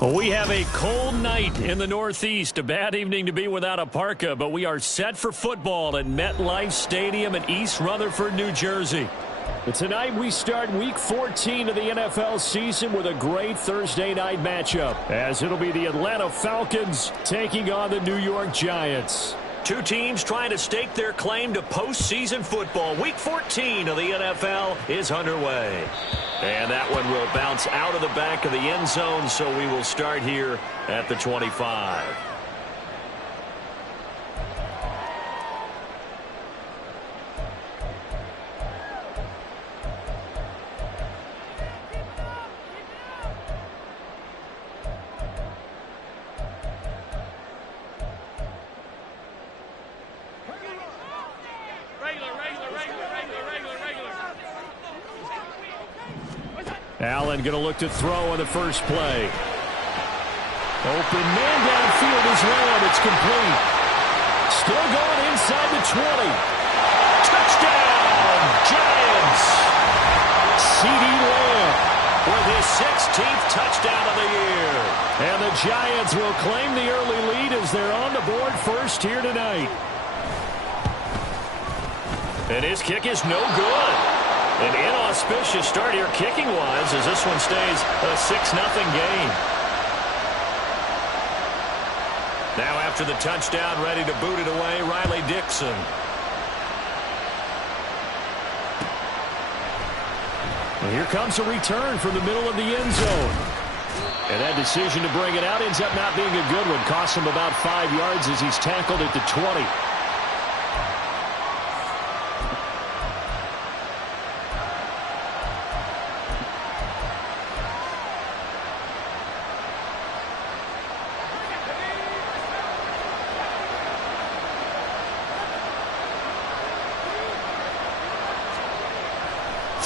We have a cold night in the Northeast. A bad evening to be without a parka, but we are set for football at MetLife Stadium in East Rutherford, New Jersey. And tonight we start Week 14 of the NFL season with a great Thursday night matchup, as it'll be the Atlanta Falcons taking on the New York Giants. Two teams trying to stake their claim to postseason football. Week 14 of the NFL is underway. And that one will bounce out of the back of the end zone, so we will start here at the 25. Allen going to look to throw on the first play. Open man downfield is Lamb. It's complete. Still going inside the 20. Touchdown, Giants. CeeDee Lamb with his 16th touchdown of the year. And the Giants will claim the early lead as they're on the board first here tonight. And his kick is no good. An inauspicious start here kicking-wise as this one stays a 6-0 game. Now after the touchdown, ready to boot it away, Riley Dixon. And here comes a return from the middle of the end zone. And that decision to bring it out ends up not being a good one. Costs him about 5 yards as he's tackled at the 20.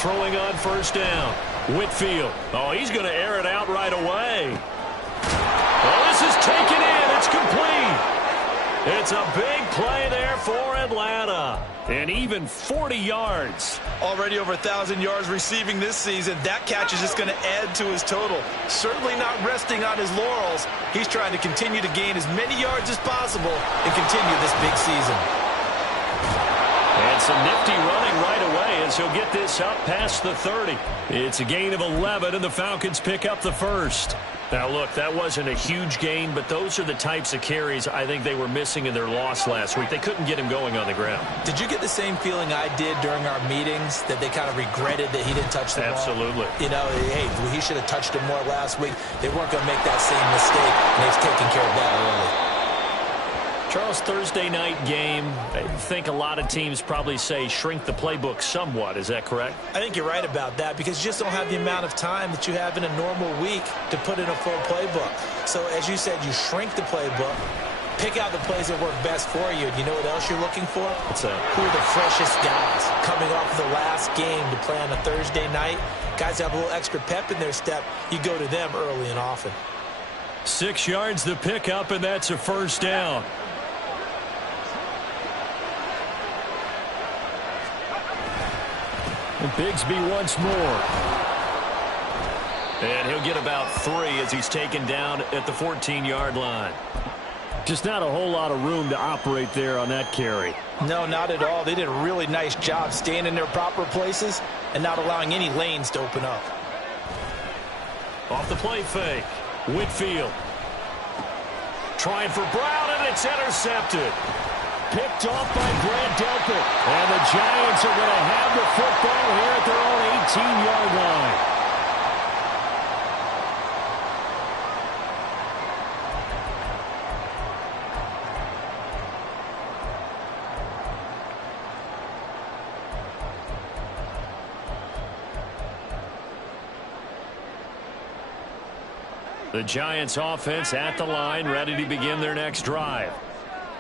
Throwing on first down. Whitfield. Oh, he's going to air it out right away. Oh, this is taken in. It's complete. It's a big play there for Atlanta. And even 40 yards. Already over 1,000 yards receiving this season. That catch is just going to add to his total. Certainly not resting on his laurels. He's trying to continue to gain as many yards as possible and continue this big season. And some nifty running right away as he'll get this up past the 30. It's a gain of 11, and the Falcons pick up the first. Now, look, that wasn't a huge gain, but those are the types of carries I think they were missing in their loss last week. They couldn't get him going on the ground. Did you get the same feeling I did during our meetings, that they kind of regretted that he didn't touch the ball? Absolutely. You know, hey, he should have touched it more last week. They weren't going to make that same mistake, and they've taken care of that early. Charles, Thursday night game, I think a lot of teams probably say shrink the playbook somewhat. Is that correct? I think you're right about that because you just don't have the amount of time that you have in a normal week to put in a full playbook. So, as you said, you shrink the playbook, pick out the plays that work best for you. And you know what else you're looking for? What's that? Who are the freshest guys coming off of the last game to play on a Thursday night? Guys have a little extra pep in their step. You go to them early and often. 6 yards the pickup, and that's a first down. And Bigsby once more. And he'll get about 3 as he's taken down at the 14-yard line. Just not a whole lot of room to operate there on that carry. No, not at all. They did a really nice job staying in their proper places and not allowing any lanes to open up. Off the play fake. Whitfield. Trying for Brown, and it's intercepted. Picked off by Grant Delpit. And the Giants are going to have the football here at their own 18-yard line. The Giants offense at the line, ready to begin their next drive.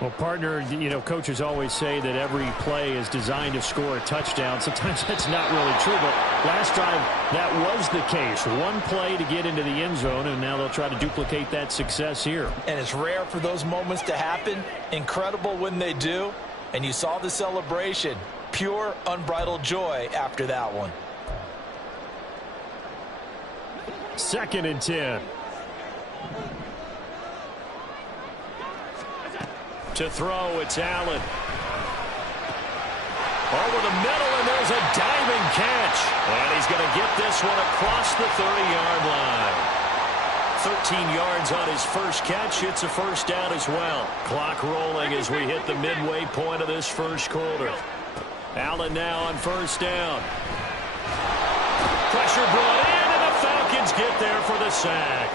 Well, partner, coaches always say that every play is designed to score a touchdown. Sometimes that's not really true, but last drive that was the case. One play to get into the end zone, and now they'll try to duplicate that success here. And it's rare for those moments to happen. Incredible when they do. And you saw the celebration. Pure, unbridled joy after that one. 2nd and 10. To throw, it's Allen. Over the middle, and there's a diving catch. And he's going to get this one across the 30-yard line. 13 yards on his first catch. It's a first down as well. Clock rolling as we hit the midway point of this first quarter. Allen now on first down. Pressure brought in, and the Falcons get there for the sack.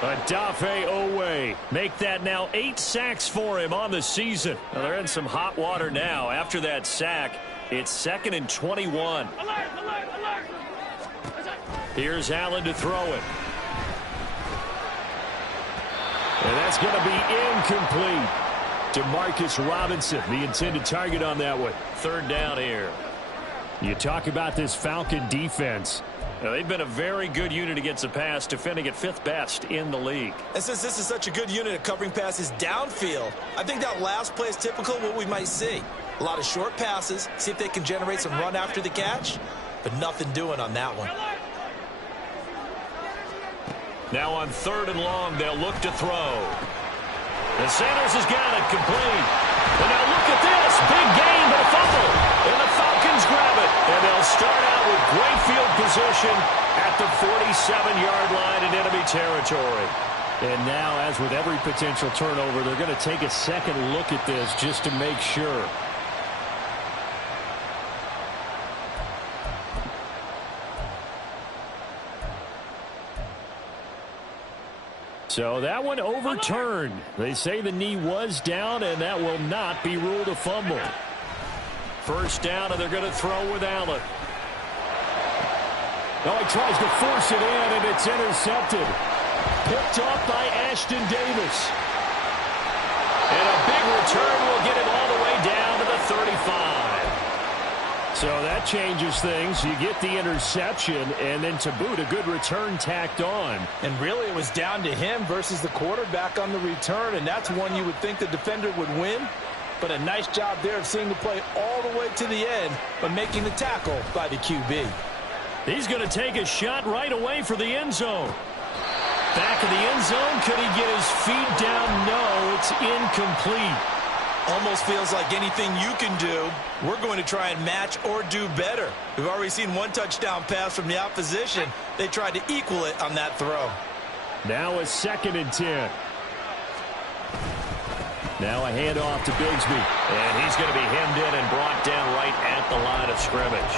Odafe Oweh make that now 8 sacks for him on the season. Well, they're in some hot water now. After that sack, it's 2nd and 21. Here's Allen to throw it. And that's going to be incomplete. Demarcus Robinson, the intended target on that one. 3rd down here. You talk about this Falcon defense. Now, they've been a very good unit against the pass, defending at 5th best in the league. And since this is such a good unit at covering passes downfield, I think that last play is typical of what we might see. A lot of short passes, see if they can generate some run after the catch, but nothing doing on that one. Now on 3rd and long, they'll look to throw. And Sanders has got it complete. And now look at this. Big gain, but a fumble. And the Falcons grab it. And they'll start out with great field position at the 47-yard line in enemy territory. And now, as with every potential turnover, they're going to take a second look at this just to make sure. So that one overturned. They say the knee was down, and that will not be ruled a fumble. First down, and they're going to throw with Allen. Oh, he tries to force it in, and it's intercepted. Picked off by Ashton Davis. And a big return will get him all the way down to the 35. So that changes things. You get the interception, and then to boot, a good return tacked on. And really, it was down to him versus the quarterback on the return, and that's one you would think the defender would win. But a nice job there of seeing the play all the way to the end, but making the tackle by the QB. He's going to take a shot right away for the end zone. Back of the end zone. Could he get his feet down? No, it's incomplete. Almost feels like anything you can do, we're going to try and match or do better. We've already seen one touchdown pass from the opposition. They tried to equal it on that throw. Now a 2nd and 10. Now a handoff to Bigsby. And he's going to be hemmed in and brought down right at the line of scrimmage.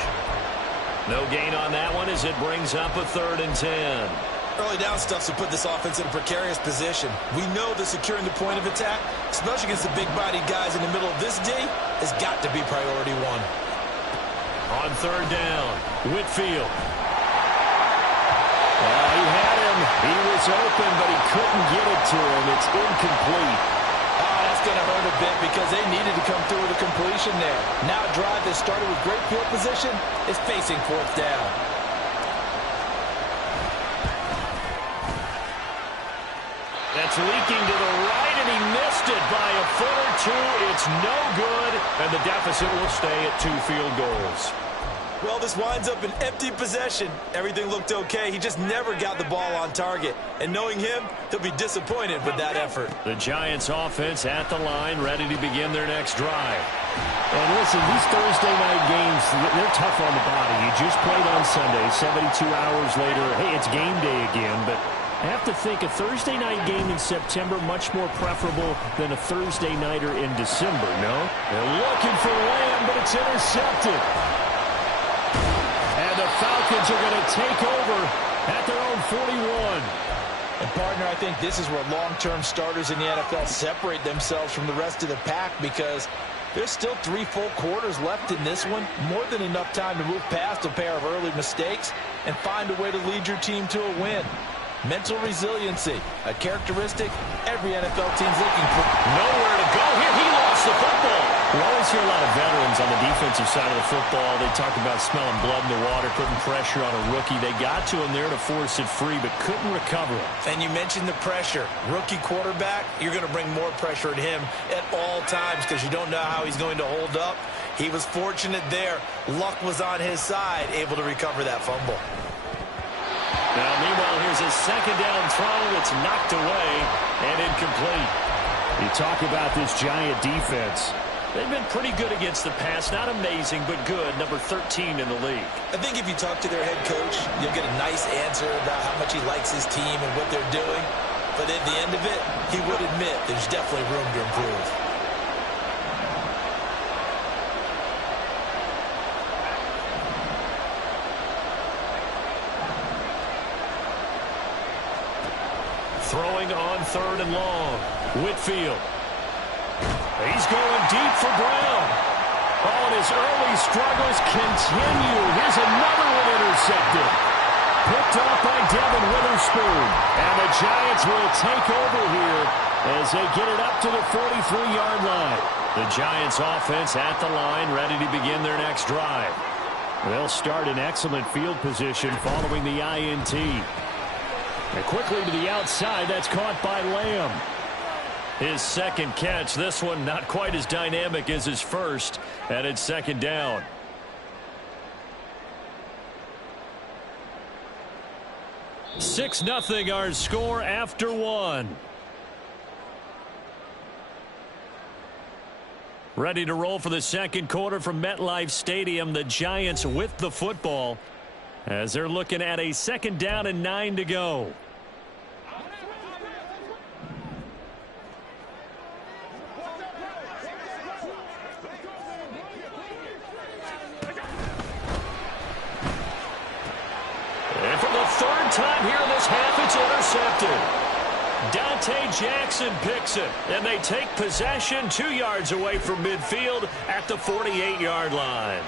No gain on that one as it brings up a 3rd and 10. Early down stuffs will put this offense in a precarious position. We know that securing the point of attack, especially against the big-bodied guys in the middle of this D, has got to be priority one. On 3rd down, Whitfield. He had him. He was open, but he couldn't get it to him. It's incomplete. That's going to hurt a bit because they needed to come through with a completion there. Now a drive that started with great field position is facing 4th down. That's leaking to the right, and he missed it by a foot or two. It's no good, and the deficit will stay at 2 field goals. Well, this winds up an empty possession. Everything looked okay. He just never got the ball on target. And knowing him, he'll be disappointed with that effort. The Giants offense at the line, ready to begin their next drive. And listen, these Thursday night games, they're tough on the body. You just played on Sunday, 72 hours later. Hey, it's game day again, but I have to think a Thursday night game in September much more preferable than a Thursday nighter in December, no? They're looking for Lamb, but it's intercepted. And the Falcons are going to take over at their own 41. And, partner, I think this is where long-term starters in the NFL separate themselves from the rest of the pack because there's still 3 full quarters left in this one. More than enough time to move past a pair of early mistakes and find a way to lead your team to a win. Mental resiliency, a characteristic every NFL team's looking for. Nowhere to go here. He lost the football. We always hear a lot of veterans on the defensive side of the football. They talk about smelling blood in the water, putting pressure on a rookie. They got to him there to force it free, but couldn't recover it. And you mentioned the pressure. Rookie quarterback, you're going to bring more pressure at him at all times because you don't know how he's going to hold up. He was fortunate there. Luck was on his side, able to recover that fumble. Now, meanwhile, here's a second down throw that's knocked away and incomplete. You talk about this Giant defense. They've been pretty good against the pass. Not amazing, but good. Number 13 in the league. I think if you talk to their head coach, you'll get a nice answer about how much he likes his team and what they're doing. But at the end of it, he would admit there's definitely room to improve. Throwing on 3rd and long. Whitfield. He's going deep for Brown. Oh, and his early struggles continue. Here's another one intercepted. Picked off by Devin Witherspoon. And the Giants will take over here as they get it up to the 43-yard line. The Giants offense at the line, ready to begin their next drive. They'll start in excellent field position following the INT. And quickly to the outside, that's caught by Lamb. His second catch, this one not quite as dynamic as his first, and it's second down. Six nothing our score after one. Ready to roll for the second quarter from MetLife Stadium. The Giants with the football as they're looking at a second down and 9 to go. And for the third time here in this half, it's intercepted. Dante Jackson picks it, and they take possession 2 yards away from midfield at the 48-yard line.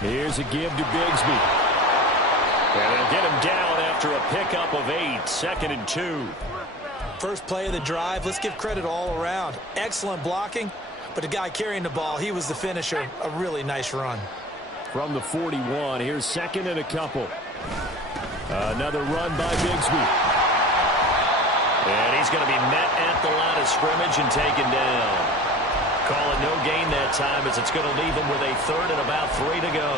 Here's a give to Bigsby. And they'll get him down after a pickup of 8, 2nd and 2. First play of the drive, let's give credit all around. Excellent blocking, but the guy carrying the ball, he was the finisher. A really nice run. From the 41, here's 2nd and a couple. Another run by Bigsby. And he's going to be met at the line of scrimmage and taken down. Call it no gain that time as it's going to leave him with a 3rd and about 3 to go.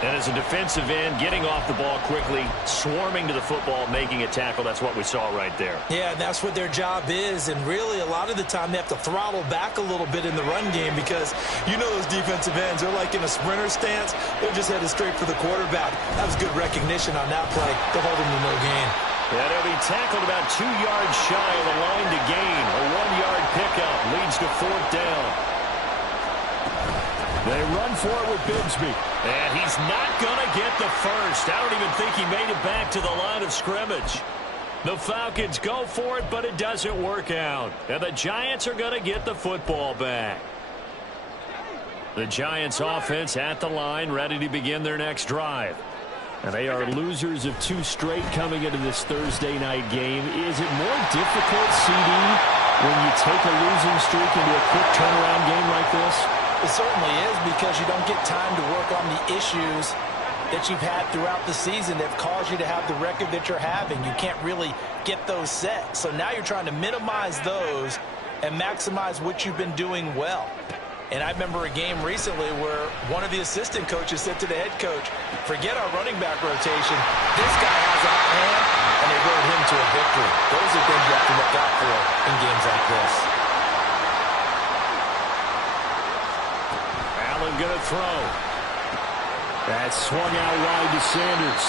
And as a defensive end, getting off the ball quickly, swarming to the football, making a tackle, that's what we saw right there. Yeah, and that's what their job is. And really, a lot of the time, they have to throttle back a little bit in the run game because you know those defensive ends, they're like in a sprinter stance. They're just headed straight for the quarterback. That was good recognition on that play to hold him to no gain. And he'll be tackled about 2 yards shy of the line to gain. A 1-yard pickup leads to 4th down. They run for it with Bigsby. And he's not going to get the first. I don't even think he made it back to the line of scrimmage. The Falcons go for it, but it doesn't work out. And the Giants are going to get the football back. The Giants offense at the line, ready to begin their next drive. And they are losers of 2 straight coming into this Thursday night game. Is it more difficult, CD, when you take a losing streak into a quick turnaround game like this? It certainly is because you don't get time to work on the issues that you've had throughout the season that have caused you to have the record that you're having. You can't really get those set. So now you're trying to minimize those and maximize what you've been doing well. And I remember a game recently where one of the assistant coaches said to the head coach, forget our running back rotation. This guy has a hot hand, and they rode him to a victory. Those are things you have to look out for in games like this. Allen going to throw. That swung out wide to Sanders.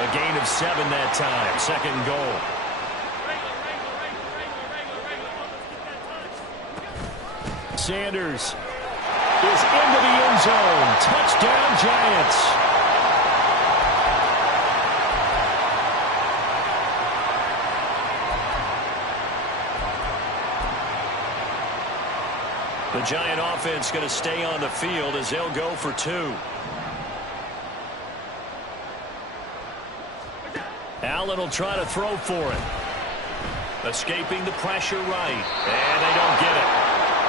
A gain of 7 that time. 2nd and goal. Sanders is into the end zone. Touchdown, Giants. The Giant offense going to stay on the field as they'll go for 2. Allen will try to throw for it. Escaping the pressure right. And they don't get it.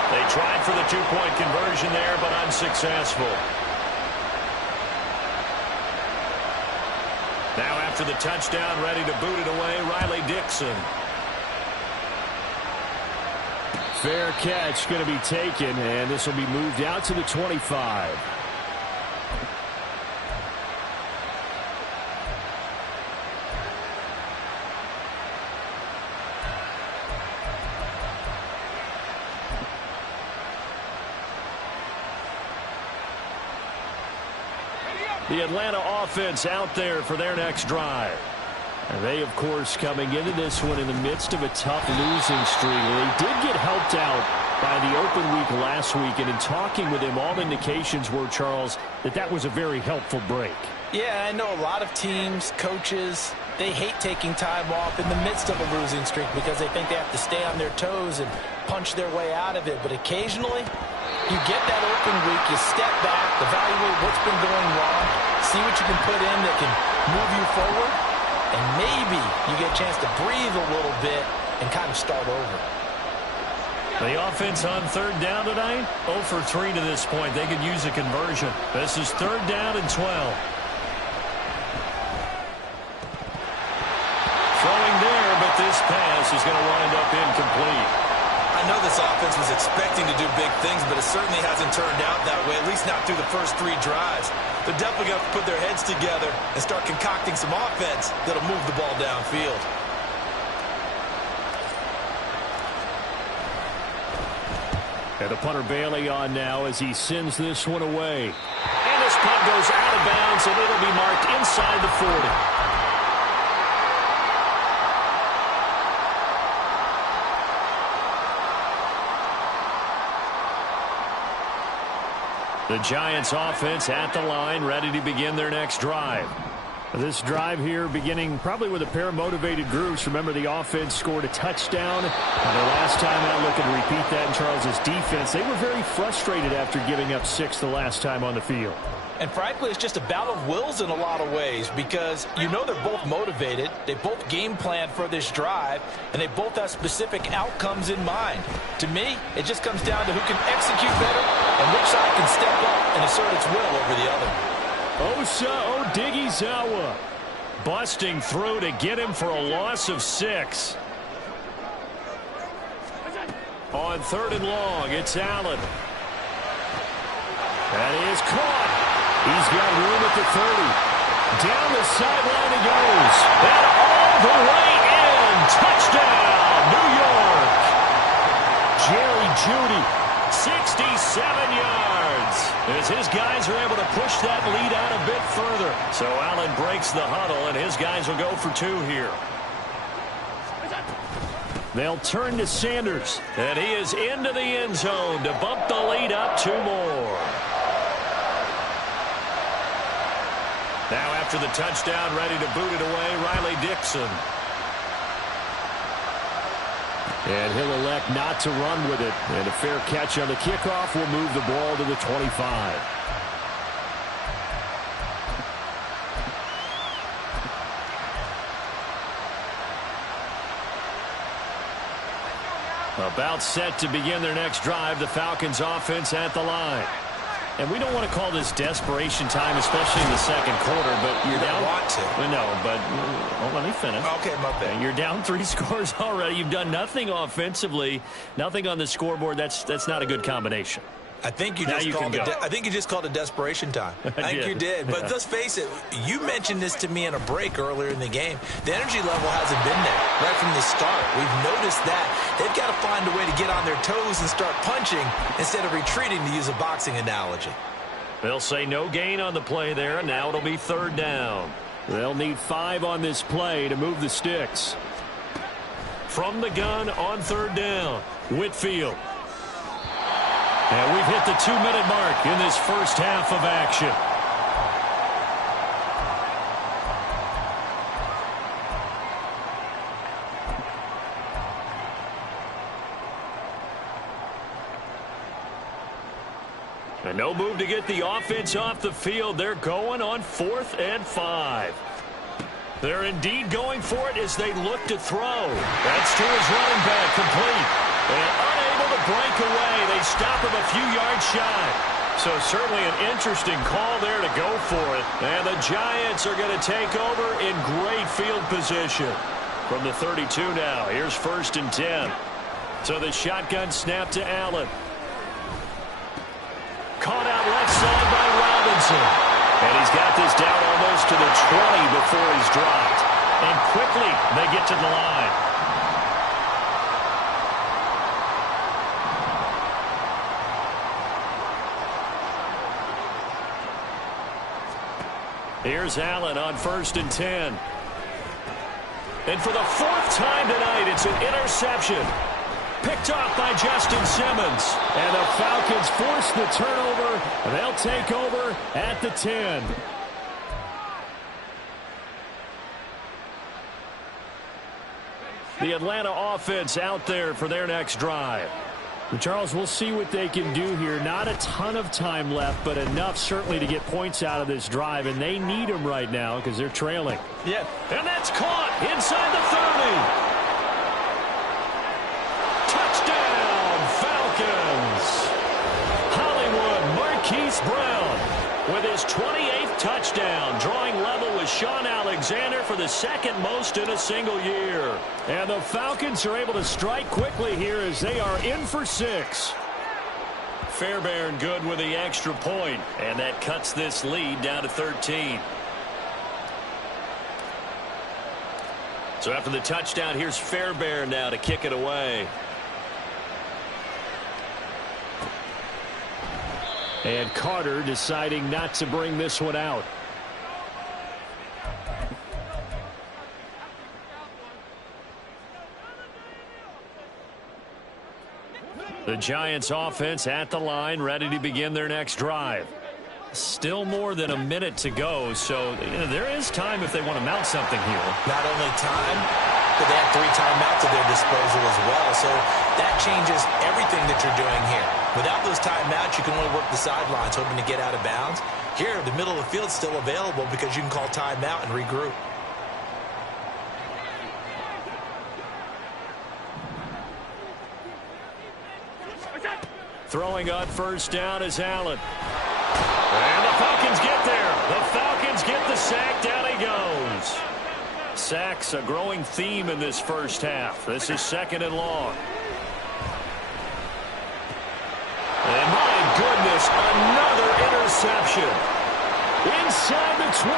They tried for the 2-point conversion there, but unsuccessful. Now after the touchdown, ready to boot it away, Riley Dixon. Fair catch going to be taken, and this will be moved out to the 25. The Atlanta offense out there for their next drive. And they, of course, coming into this one in the midst of a tough losing streak. They did get helped out by the open week last week, and in talking with him, all indications were, Charles, that was a very helpful break. Yeah, I know a lot of teams, coaches, they hate taking time off in the midst of a losing streak because they think they have to stay on their toes and punch their way out of it. But occasionally, you get that open week, you step back, evaluate what's been going wrong, see what you can put in that can move you forward, and maybe you get a chance to breathe a little bit and kind of start over. The offense on 3rd down tonight, 0 for 3 to this point. They could use a conversion. This is 3rd down and 12. Throwing there, but this pass is going to wind up incomplete. I know this offense was expecting to do big things, but it certainly hasn't turned out that way, at least not through the first 3 drives. They're definitely going to put their heads together and start concocting some offense that'll move the ball downfield. And the punter Bailey on now as he sends this one away. And this punt goes out of bounds, and it'll be marked inside the 40. The Giants offense at the line, ready to begin their next drive. This drive here beginning probably with a pair of motivated groups. Remember, the offense scored a touchdown. And the last time out, looking to repeat that in Charles's defense. They were very frustrated after giving up 6 the last time on the field. And frankly, it's just a battle of wills in a lot of ways because you know they're both motivated, they both game plan for this drive, and they both have specific outcomes in mind. To me, it just comes down to who can execute better and which side can step up and assert its will over the other. Osa Odighizuwa busting through to get him for a loss of 6. On 3rd and long, it's Allen. That is caught. He's got room at the 30. Down the sideline he goes. And all the way in. Touchdown, New York. Jerry Jeudy, 67 yards. As his guys are able to push that lead out a bit further. So Allen breaks the huddle, and his guys will go for 2 here. They'll turn to Sanders. And he is into the end zone to bump the lead up 2 more. Now after the touchdown, ready to boot it away, Riley Dixon. And he'll elect not to run with it. And a fair catch on the kickoff will move the ball to the 25. About set to begin their next drive, the Falcons offense at the line. And we don't want to call this desperation time, especially in the second quarter, but you're down. Want to. No, but let me finish. Okay, my bad. You're down 3 scores already. You've done nothing offensively, nothing on the scoreboard. That's not a good combination. I think you just called it desperation time. I think you did. But let's face it, you mentioned this to me in a break earlier in the game. The energy level hasn't been there right from the start. We've noticed that. They've got to find a way to get on their toes and start punching instead of retreating, to use a boxing analogy. They'll say no gain on the play there. Now it'll be 3rd down. They'll need 5 on this play to move the sticks. From the gun on 3rd down, Whitfield. And we've hit the 2-minute mark in this first half of action. And no move to get the offense off the field. They're going on 4th and 5. They're indeed going for it as they look to throw. That's to his running back, complete. And unable to break away. They stop him a few yards shy. So certainly an interesting call there to go for it. And the Giants are going to take over in great field position. From the 32 now, here's 1st and 10. So the shotgun snap to Allen. Caught out left side by Robinson. And he's got this down almost to the 20 before he's dropped. And quickly they get to the line. Here's Allen on 1st and 10. And for the 4th time tonight, it's an interception. Picked off by Justin Simmons. And the Falcons force the turnover. And they'll take over at the 10. The Atlanta offense out there for their next drive. Charles, we'll see what they can do here. Not a ton of time left, but enough certainly to get points out of this drive, and they need them right now because they're trailing. Yeah, and that's caught inside the 30. Touchdown, Falcons. Hollywood Marquise Brown with his 28th touchdown, drawing level with Sean Alexander for the 2nd most in a single year. And the Falcons are able to strike quickly here as they are in for 6. Fairbairn good with the extra point, and that cuts this lead down to 13. So after the touchdown, here's Fairbairn now to kick it away. And Carter deciding not to bring this one out. The Giants offense at the line, ready to begin their next drive. Still more than a minute to go, so there is time if they want to mount something here. Not only time, but they have 3 timeouts at their disposal as well, so that changes everything that you're doing here. Without those timeouts, you can only work the sidelines, hoping to get out of bounds. Here, the middle of the field is still available because you can call timeout and regroup. Throwing on 1st down is Allen. And the Falcons get there. The Falcons get the sack. Down he goes. Sacks a growing theme in this first half. This is 2nd and long. And my goodness, another interception. Inside the 20.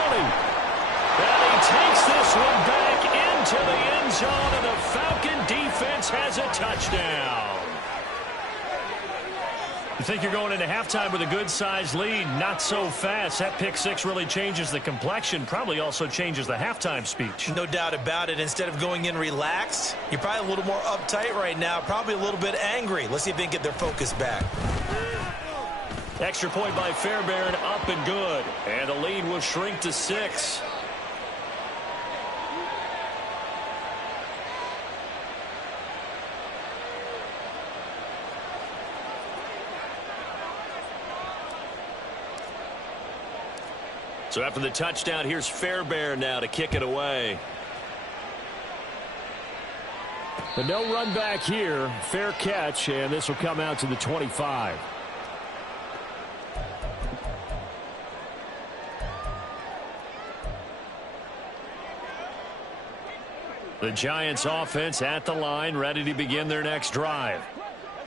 And he takes this one back into the end zone, and the Falcon defense has a touchdown. You think you're going into halftime with a good-sized lead? Not so fast. That pick 6 really changes the complexion, probably also changes the halftime speech. No doubt about it. Instead of going in relaxed, you're probably a little more uptight right now, probably a little bit angry. Let's see if they can get their focus back. Extra point by Fairbairn, up and good. And the lead will shrink to 6. So after the touchdown, here's Fairbairn now to kick it away. But no run back here. Fair catch, and this will come out to the 25. The Giants offense at the line, ready to begin their next drive.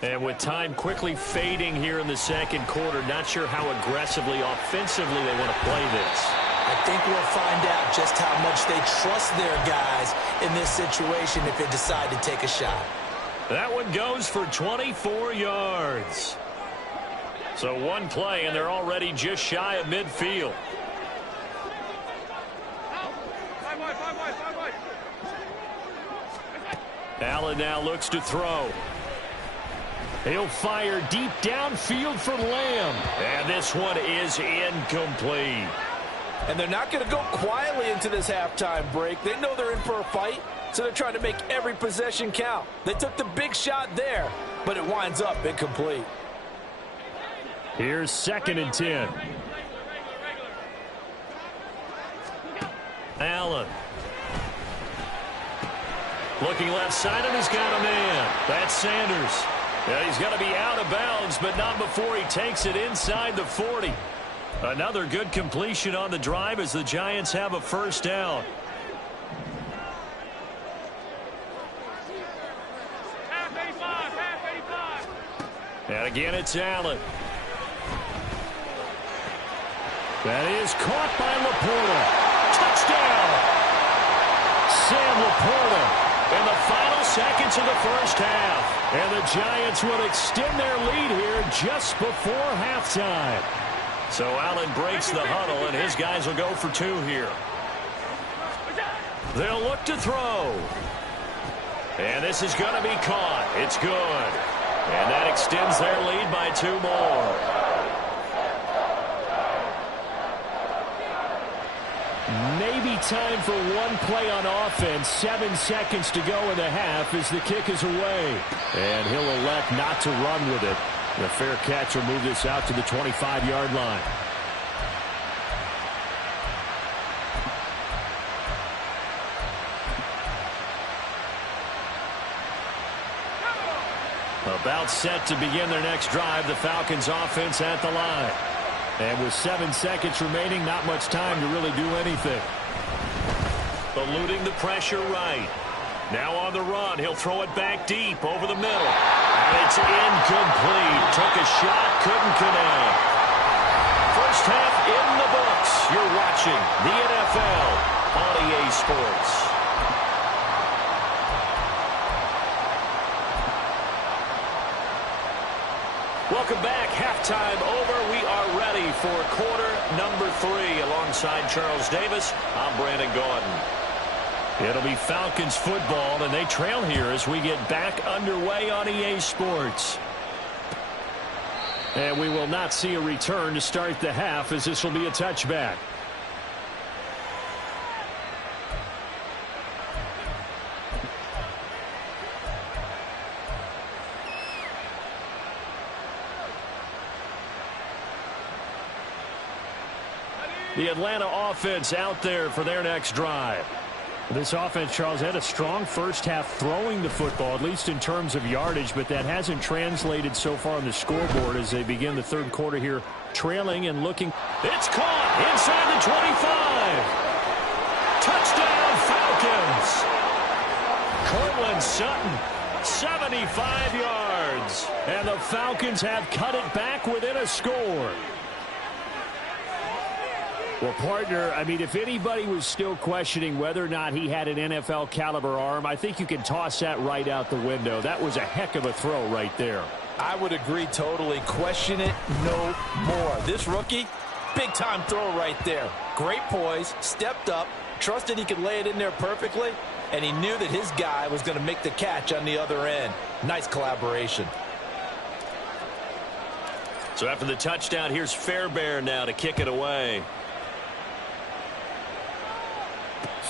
And with time quickly fading here in the 2nd quarter, not sure how aggressively, offensively they want to play this. I think we'll find out just how much they trust their guys in this situation if they decide to take a shot. That one goes for 24 yards. So one play, and they're already just shy of midfield. Allen now looks to throw. He'll fire deep downfield for Lamb. And this one is incomplete. And they're not going to go quietly into this halftime break. They know they're in for a fight, so they're trying to make every possession count. They took the big shot there, but it winds up incomplete. Here's 2nd and 10. Allen. Looking left side, and he's got a man. That's Sanders. Yeah, he's going to be out of bounds, but not before he takes it inside the 40. Another good completion on the drive as the Giants have a first down. And again, it's Allen. That is caught by Laporta. Touchdown! Sam Laporta in the final seconds of the first half. And the Giants will extend their lead here just before halftime. So Allen breaks the huddle, and his guys will go for 2 here. They'll look to throw. And this is going to be caught. It's good. And that extends their lead by 2 more. Maybe time for one play on offense. 7 seconds to go in the half as the kick is away. And he'll elect not to run with it. The fair catch will move this out to the 25-yard line. About set to begin their next drive, the Falcons offense at the line. And with 7 seconds remaining, not much time to really do anything. Eluding the pressure right. Now on the run, he'll throw it back deep over the middle. And it's incomplete. Took a shot, couldn't connect. First half in the books. You're watching the NFL on EA Sports. Welcome back. Halftime over. We are ready for quarter number 3. Alongside Charles Davis, I'm Brandon Gaudin. It'll be Falcons football, and they trail here as we get back underway on EA Sports. And we will not see a return to start the half, as this will be a touchback. The Atlanta offense out there for their next drive. This offense, Charles, had a strong first half throwing the football, at least in terms of yardage, but that hasn't translated so far on the scoreboard as they begin the third quarter here, trailing and looking. It's caught inside the 25. Touchdown, Falcons. Cortland Sutton, 75 yards. And the Falcons have cut it back within a score. Well, partner, I mean, if anybody was still questioning whether or not he had an NFL caliber arm, I think you can toss that right out the window. That was a heck of a throw right there. I would agree totally. Question it no more. This rookie, big-time throw right there. Great poise, stepped up, trusted he could lay it in there perfectly, and he knew that his guy was going to make the catch on the other end. Nice collaboration. So after the touchdown, here's Fairbairn now to kick it away.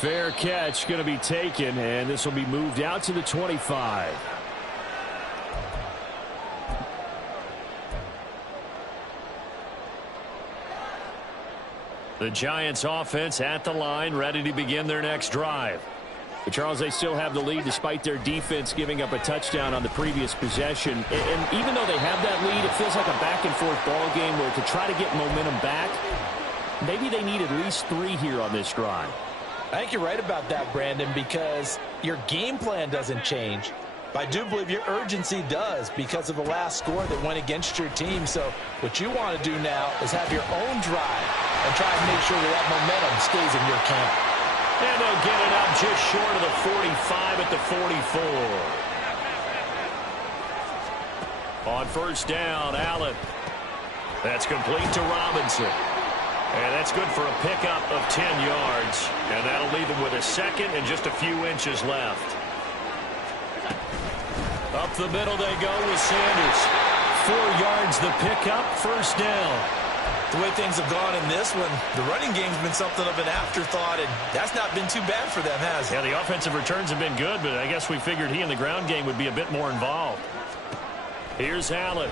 Fair catch going to be taken, and this will be moved out to the 25. The Giants offense at the line, ready to begin their next drive. But Charles, they still have the lead despite their defense giving up a touchdown on the previous possession. And even though they have that lead, it feels like a back-and-forth ball game where to try to get momentum back, maybe they need at least 3 here on this drive. I think you're right about that, Brandon, because your game plan doesn't change. But I do believe your urgency does because of the last score that went against your team. So what you want to do now is have your own drive and try and make sure that momentum stays in your camp. And they'll get it up just short of the 45 at the 44. On first down, Allen. That's complete to Robinson. And that's good for a pickup of 10 yards. And that'll leave him with a second and just a few inches left. Up the middle they go with Sanders. 4 yards the pickup, first down. The way things have gone in this one, the running game's been something of an afterthought, and that's not been too bad for them, has it? Yeah, the offensive returns have been good, but I guess we figured he in the ground game would be a bit more involved. Here's Allen.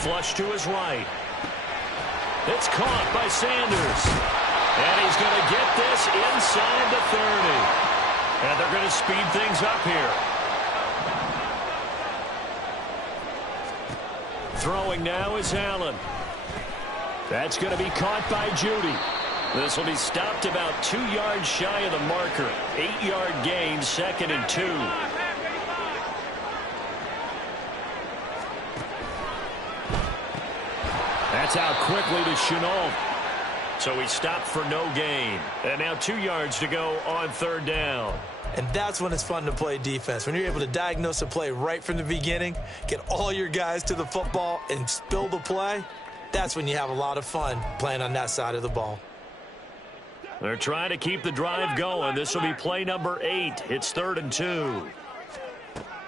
Flush to his right. It's caught by Sanders. And he's going to get this inside the 30. And they're going to speed things up here. Throwing now is Allen. That's going to be caught by Judy. This will be stopped about 2 yards shy of the marker. 8-yard gain, 2nd and 2. That's out quickly to Chenault. So he stopped for no gain. And now 2 yards to go on 3rd down. And that's when it's fun to play defense. When you're able to diagnose a play right from the beginning, get all your guys to the football, and spill the play, that's when you have a lot of fun playing on that side of the ball. They're trying to keep the drive going. This will be play number 8. It's 3rd and 2.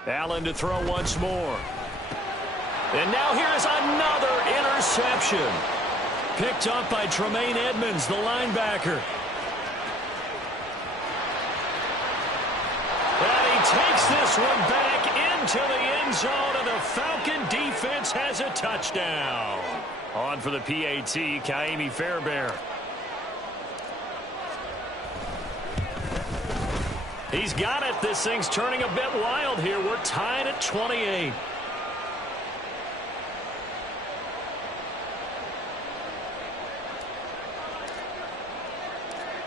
Allen to throw once more. And now here's another interception. Picked up by Tremaine Edmonds, the linebacker. And he takes this one back into the end zone, and the Falcon defense has a touchdown. On for the PAT, Ka'imi Fairbairn. He's got it. This thing's turning a bit wild here. We're tied at 28.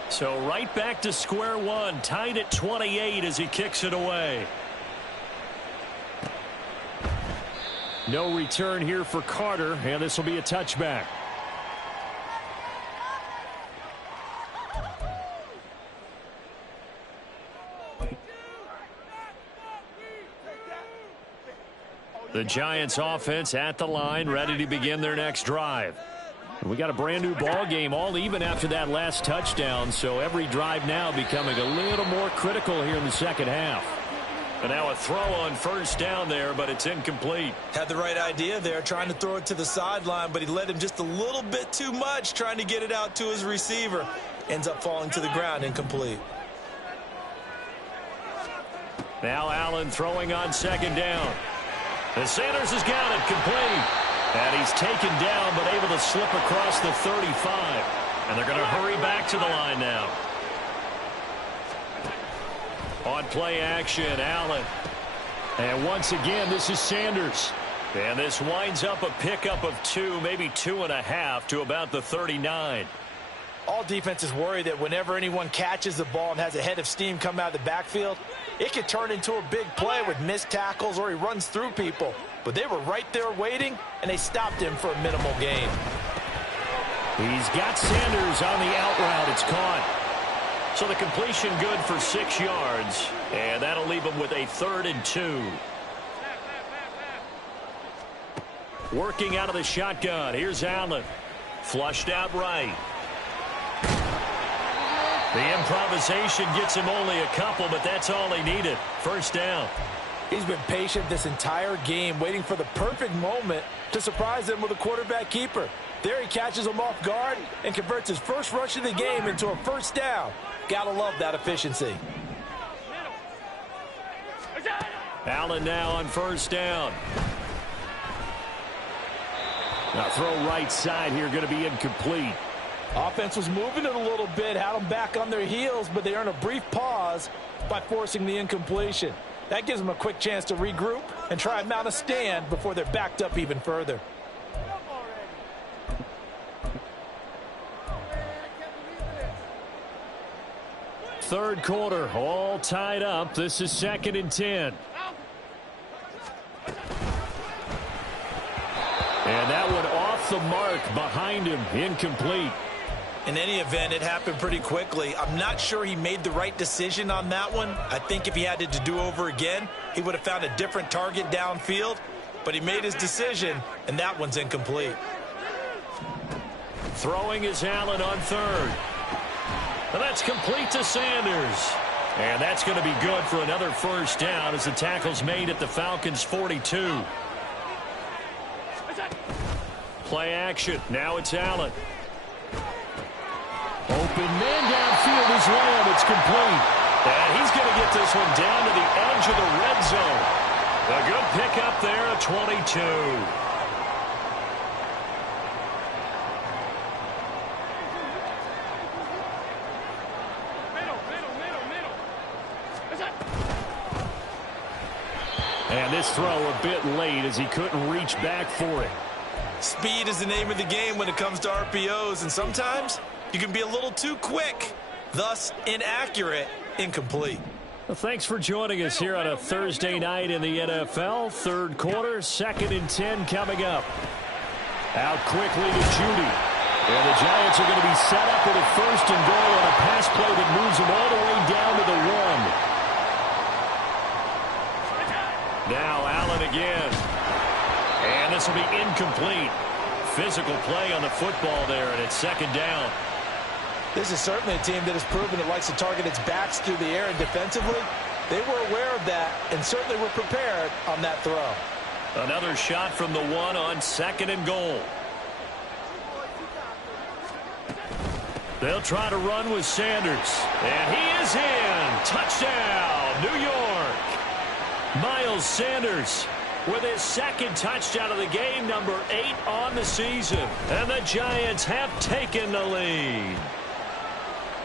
So right back to square one, tied at 28 as he kicks it away. No return here for Carter, and this will be a touchback. The Giants offense at the line, ready to begin their next drive. We got a brand new ball game, all even after that last touchdown, so every drive now becoming a little more critical here in the second half. And now a throw on 1st down there, but it's incomplete. Had the right idea there, trying to throw it to the sideline, but he led him just a little bit too much, trying to get it out to his receiver. Ends up falling to the ground, incomplete. Now Allen throwing on 2nd down. And Sanders has got it complete. And he's taken down, but able to slip across the 35. And they're going to hurry back to the line now. On play action, Allen. And once again, this is Sanders. And this winds up a pickup of 2, maybe 2.5 to about the 39. All defenses worry that whenever anyone catches the ball and has a head of steam come out of the backfield, it could turn into a big play with missed tackles or he runs through people. But they were right there waiting, and they stopped him for a minimal gain. He's got Sanders on the out route. It's caught. So the completion good for 6 yards, and that'll leave him with a 3rd and 2. Working out of the shotgun. Here's Allen. Flushed out right. The improvisation gets him only a couple, but that's all he needed. 1st down. He's been patient this entire game, waiting for the perfect moment to surprise them with a quarterback keeper. There he catches him off guard and converts his first rush of the game into a 1st down. Gotta love that efficiency. Allen now on 1st down. Now throw right side here, going to be incomplete. Offense was moving it a little bit, had them back on their heels, but they earn a brief pause by forcing the incompletion. That gives them a quick chance to regroup and try and mount a stand before they're backed up even further. Third quarter, all tied up. This is 2nd and 10. And that one off the mark behind him, incomplete. In any event, it happened pretty quickly. I'm not sure he made the right decision on that one. I think if he had it to do over again, he would have found a different target downfield. But he made his decision, and that one's incomplete. Throwing is Allen on 3rd. And that's complete to Sanders. And that's going to be good for another 1st down as the tackle's made at the Falcons' 42. Play action. Now it's Allen. Open man downfield is Lamb. It's complete. And he's going to get this one down to the edge of the red zone. A good pickup there at 22. And this throw a bit late as he couldn't reach back for it. Speed is the name of the game when it comes to RPOs, and sometimes you can be a little too quick, thus inaccurate, incomplete. Well, thanks for joining us here on a Thursday night in the NFL. Third quarter, 2nd and 10 coming up. Out quickly to Judy. And the Giants are going to be set up with a 1st and goal on a pass play that moves them all the way down to the 1. Now Allen again. And this will be incomplete. Physical play on the football there, and it's 2nd down. This is certainly a team that has proven it likes to target its backs through the air, and defensively, they were aware of that and certainly were prepared on that throw. Another shot from the 1 on 2nd and goal. They'll try to run with Sanders. And he is in. Touchdown, New York. Miles Sanders with his 2nd touchdown of the game, number 8 on the season. And the Giants have taken the lead.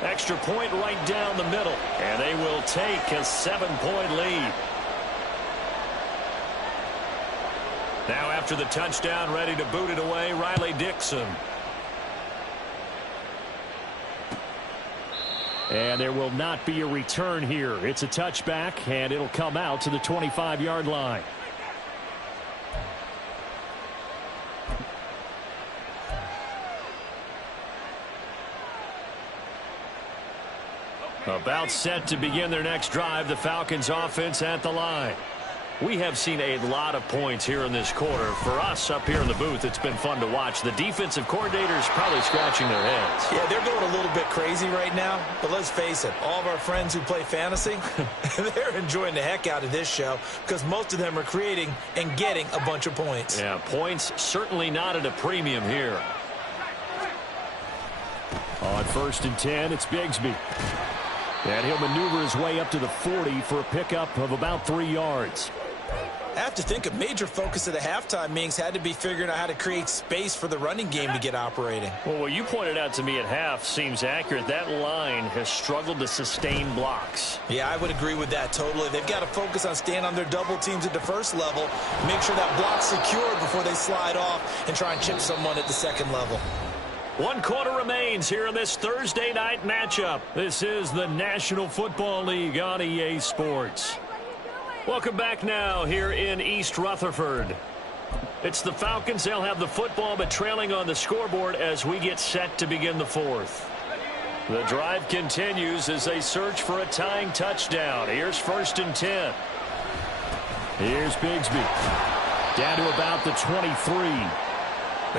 Extra point right down the middle. And they will take a 7-point lead. Now after the touchdown, ready to boot it away, Riley Dixon. And there will not be a return here. It's a touchback, and it'll come out to the 25-yard line. About set to begin their next drive, the Falcons offense at the line. We have seen a lot of points here in this quarter. For us up here in the booth, it's been fun to watch. The defensive coordinators probably scratching their heads. Yeah, they're going a little bit crazy right now. But let's face it, all of our friends who play fantasy, they're enjoying the heck out of this show because most of them are creating and getting a bunch of points. Yeah, points certainly not at a premium here. On 1st and 10, it's Bigsby. And he'll maneuver his way up to the 40 for a pickup of about 3 yards. I have to think a major focus of the halftime meetings had to be figuring out how to create space for the running game to get operating. Well, what you pointed out to me at half seems accurate. That line has struggled to sustain blocks. Yeah, I would agree with that totally. They've got to focus on staying on their double teams at the 1st level, make sure that block's secured before they slide off and try and chip someone at the 2nd level. 1 quarter remains here in this Thursday night matchup. This is the National Football League on EA Sports. Welcome back now here in East Rutherford. It's the Falcons. They'll have the football, but trailing on the scoreboard as we get set to begin the 4th. The drive continues as they search for a tying touchdown. Here's 1st and 10. Here's Bigsby. Down to about the 23.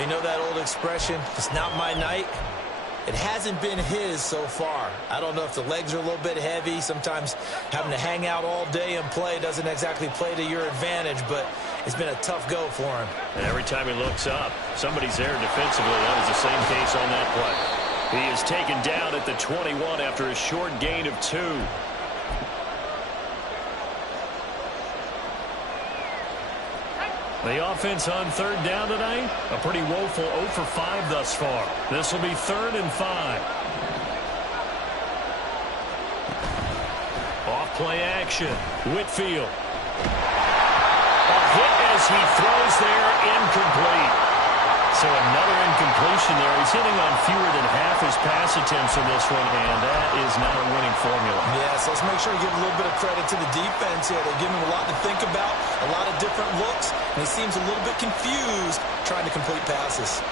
You know that old expression, it's not my night? It hasn't been his so far. I don't know if the legs are a little bit heavy. Sometimes having to hang out all day and play doesn't exactly play to your advantage, but it's been a tough go for him. And every time he looks up, somebody's there defensively. That was the same case on that play. He is taken down at the 21 after a short gain of 2. The offense on 3rd down tonight, a pretty woeful 0 for 5 thus far. This will be 3rd and 5. Off play action. Whitfield. A hit as he throws there, incomplete. So another incompletion there. He's hitting on fewer than half his pass attempts in this one, and that is not a winning formula. Yes, let's make sure we give a little bit of credit to the defense here. They're giving him a lot to think about, a lot of different looks, and he seems a little bit confused trying to complete passes.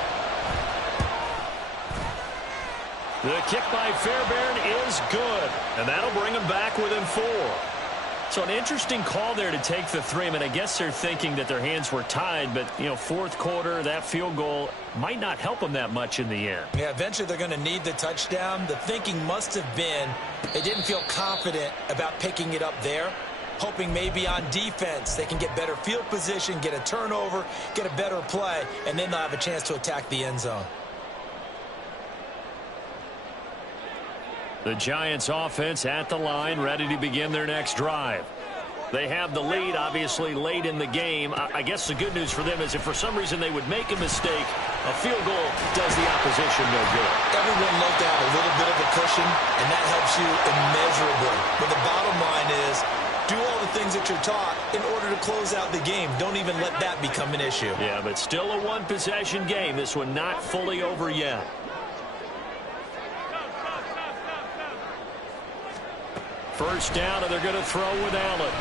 The kick by Fairbairn is good, and that'll bring him back within 4. So an interesting call there to take the 3. I mean, I guess they're thinking that their hands were tied, but, 4th quarter, that field goal might not help them that much in the end. Yeah, eventually they're going to need the touchdown. The thinking must have been they didn't feel confident about picking it up there, hoping maybe on defense they can get better field position, get a turnover, get a better play, and then they'll have a chance to attack the end zone. The Giants offense at the line, ready to begin their next drive. They have the lead, obviously, late in the game. I guess the good news for them is if for some reason they would make a mistake, A field goal does the opposition no good. Everyone loves to have a little bit of a cushion, and that helps you immeasurably. But the bottom line is, do all the things that you're taught in order to close out the game. Don't even let that become an issue. Yeah, but still a one-possession game. This one not fully over yet. First down, and they're going to throw with Allen.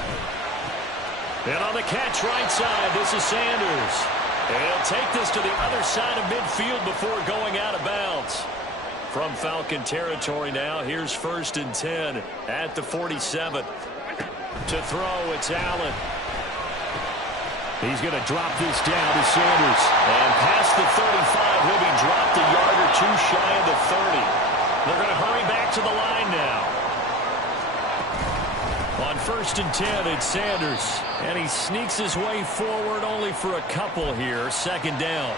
And on the catch right side, this is Sanders. And he'll take this to the other side of midfield before going out of bounds. From Falcon territory now, here's 1st and 10 at the 47. To throw, it's Allen. He's going to drop this down to Sanders. And past the 35, he'll be dropped a yard or two shy of the 30. They're going to hurry back to the line now. On 1st and 10, it's Sanders. And he sneaks his way forward only for a couple here. 2nd down.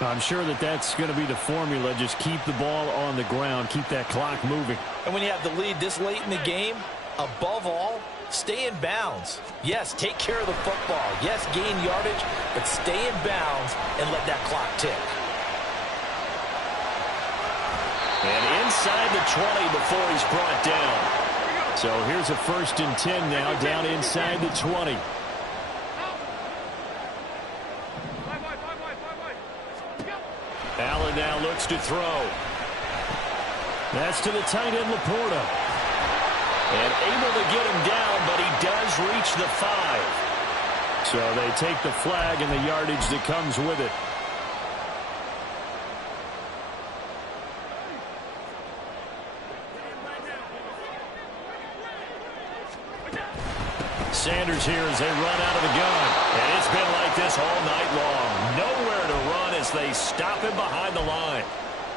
I'm sure that that's going to be the formula. Just keep the ball on the ground. Keep that clock moving. And when you have the lead this late in the game, above all, stay in bounds. Yes, take care of the football. Yes, gain yardage, but stay in bounds and let that clock tick. And inside the 20 before he's brought down. So here's a 1st and 10 now, down inside the 20. Allen now looks to throw. That's to the tight end, Laporta. And able to get him down, but he does reach the 5. So they take the flag and the yardage that comes with it. Sanders here as they run out of the gun. And it's been like this all night long. Nowhere to run as they stop him behind the line.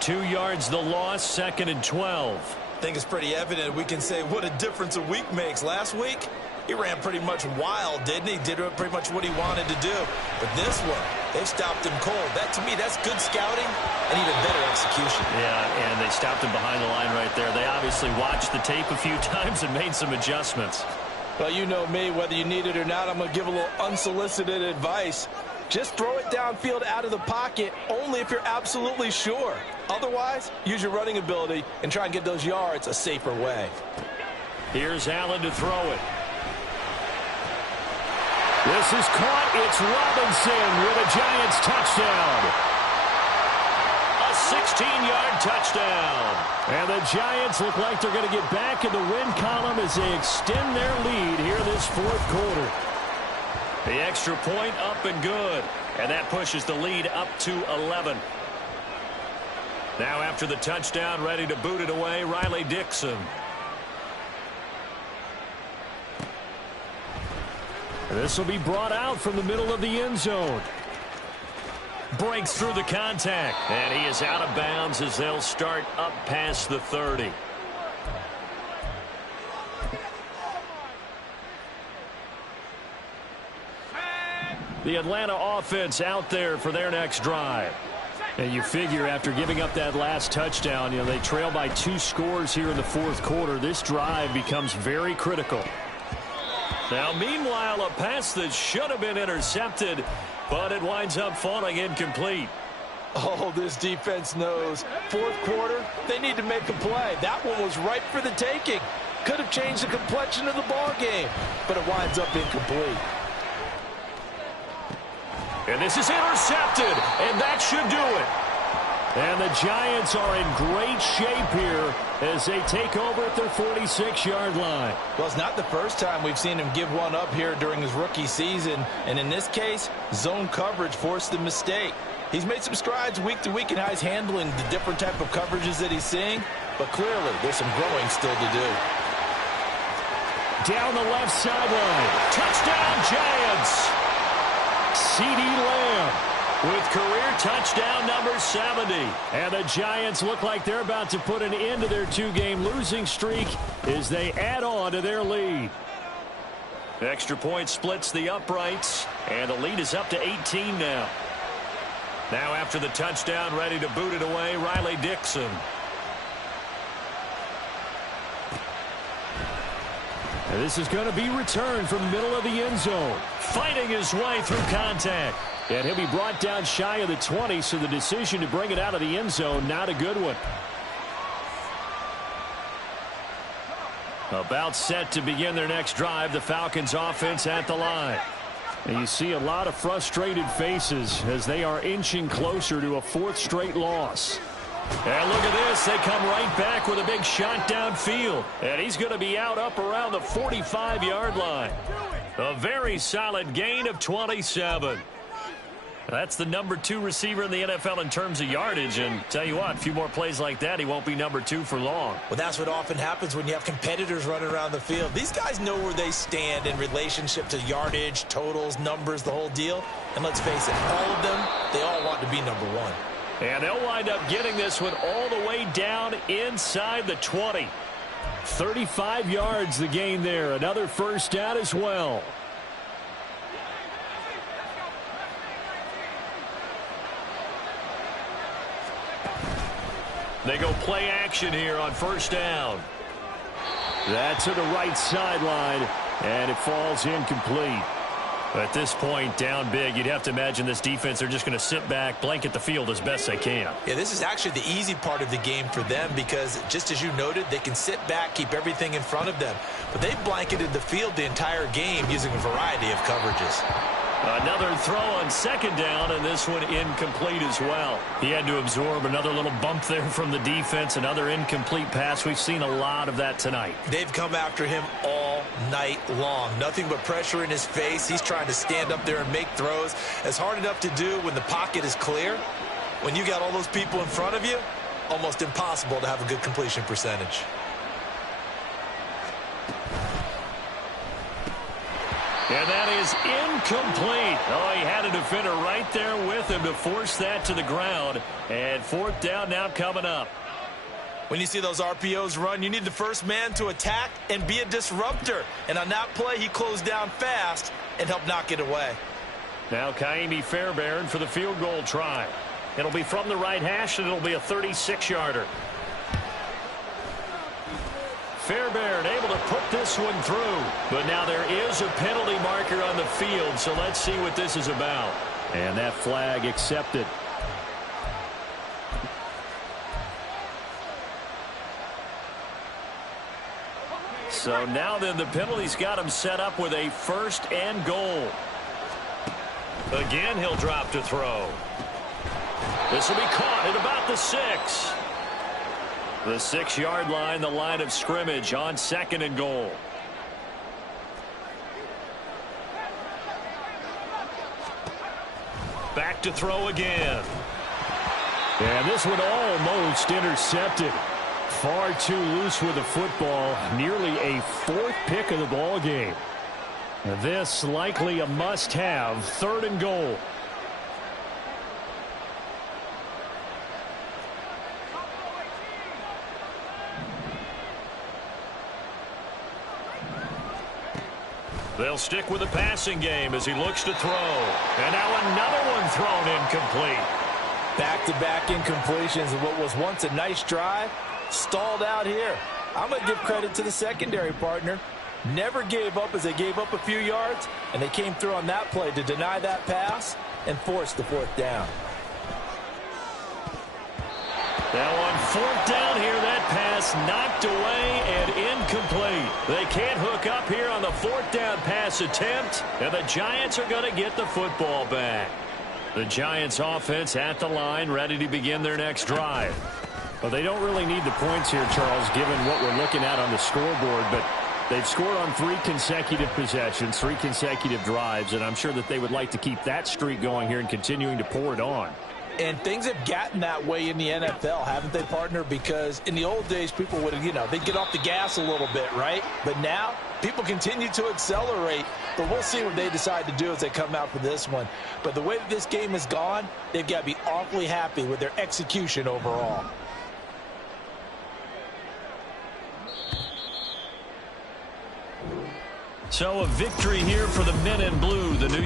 2 yards the loss, 2nd and 12. I think it's pretty evident. We can say what a difference a week makes. Last week, he ran pretty much wild, didn't he? Did pretty much what he wanted to do. But this one, they've stopped him cold. That, to me, that's good scouting and even better execution. Yeah, and they stopped him behind the line right there. They obviously watched the tape a few times and made some adjustments. Well, you know me, whether you need it or not, I'm going to give a little unsolicited advice. Just throw it downfield out of the pocket only if you're absolutely sure. Otherwise, use your running ability and try and get those yards a safer way. Here's Allen to throw it. This is caught. It's Robinson with a Giants touchdown. A 16-yard touchdown. And the Giants look like they're going to get back in the win column as they extend their lead here this 4th quarter. The extra point up and good. And that pushes the lead up to 11. Now after the touchdown, ready to boot it away, Riley Dixon. This will be brought out from the middle of the end zone. Breaks through the contact. And he is out of bounds as they'll start up past the 30. The Atlanta offense out there for their next drive. And you figure after giving up that last touchdown, they trail by 2 scores here in the 4th quarter. This drive becomes very critical. Now, meanwhile, a pass that should have been intercepted, but it winds up falling incomplete. Oh, this defense knows. 4th quarter, they need to make a play. That one was ripe for the taking. Could have changed the complexion of the ball game, but it winds up incomplete. And this is intercepted, and that should do it. And the Giants are in great shape here as they take over at their 46-yard line. Well, it's not the first time we've seen him give one up here during his rookie season. And in this case, zone coverage forced the mistake. He's made some strides week to week in how he's handling the different type of coverages that he's seeing. But clearly, there's some growing still to do. Down the left sideline. Touchdown, Giants! CeeDee Lamb with career touchdown number 70. And the Giants look like they're about to put an end to their 2-game losing streak as they add on to their lead. Extra point splits the uprights, and the lead is up to 18 now. Now after the touchdown, ready to boot it away, Riley Dixon. And this is going to be returned from the middle of the end zone. Fighting his way through contact. And he'll be brought down shy of the 20, so the decision to bring it out of the end zone, not a good one. About set to begin their next drive, the Falcons offense at the line. And you see a lot of frustrated faces as they are inching closer to a 4th straight loss. And look at this. They come right back with a big shot downfield. And he's going to be out up around the 45-yard line. A very solid gain of 27. That's the number 2 receiver in the NFL in terms of yardage. And tell you what, a few more plays like that, he won't be number 2 for long. Well, that's what often happens when you have competitors running around the field. These guys know where they stand in relationship to yardage, totals, numbers, the whole deal. And let's face it, all of them, they all want to be number 1. And they'll wind up getting this one all the way down inside the 20. 35 yards the gain there. Another first down as well. They go play action here on first down. That's to the right sideline, and it falls incomplete. At this point, down big, you'd have to imagine this defense, they're just going to sit back, blanket the field as best they can. Yeah, this is actually the easy part of the game for them because, just as you noted, they can sit back, keep everything in front of them. But they've blanketed the field the entire game using a variety of coverages. Another throw on second down, and this one incomplete as well. He had to absorb another little bump there from the defense, another incomplete pass. We've seen a lot of that tonight. They've come after him all night long. Nothing but pressure in his face. He's trying to stand up there and make throws. It's hard enough to do when the pocket is clear. When you got all those people in front of you, almost impossible to have a good completion percentage. And that is incomplete. Oh, he had a defender right there with him to force that to the ground. And 4th down now coming up. When you see those RPOs run, you need the first man to attack and be a disruptor. And on that play, he closed down fast and helped knock it away. Now Kaimi Fairbairn for the field goal try. It'll be from the right hash, and it'll be a 36-yarder. Fairbairn able to put this one through. But now there is a penalty marker on the field, so let's see what this is about. And that flag accepted. So now then the penalty's got him set up with a 1st and goal. Again, he'll drop to throw. This will be caught at about the 6. The 6-yard line, the line of scrimmage on 2nd and goal. Back to throw again. And this one almost intercepted. Far too loose with the football. Nearly a 4th pick of the ball game. This likely a must-have. 3rd and goal. They'll stick with the passing game as he looks to throw. And now another one thrown incomplete. Back-to-back incompletions of what was once a nice drive, stalled out here. I'm going to give credit to the secondary partner. Never gave up as they gave up a few yards, and they came through on that play to deny that pass and force the 4th down. Now on 4th down here, that pass knocked away and incomplete. They can't hook up here on the 4th down pass attempt, and the Giants are going to get the football back. The Giants offense at the line, ready to begin their next drive. Well, they don't really need the points here, Charles, given what we're looking at on the scoreboard, but they've scored on 3 consecutive possessions, 3 consecutive drives, and I'm sure that they would like to keep that streak going here and continuing to pour it on. And things have gotten that way in the NFL, haven't they, partner? Because in the old days, people would, they'd get off the gas a little bit, right? But now, people continue to accelerate. But we'll see what they decide to do as they come out for this one. But the way that this game has gone, they've got to be awfully happy with their execution overall. So a victory here for the men in blue. The New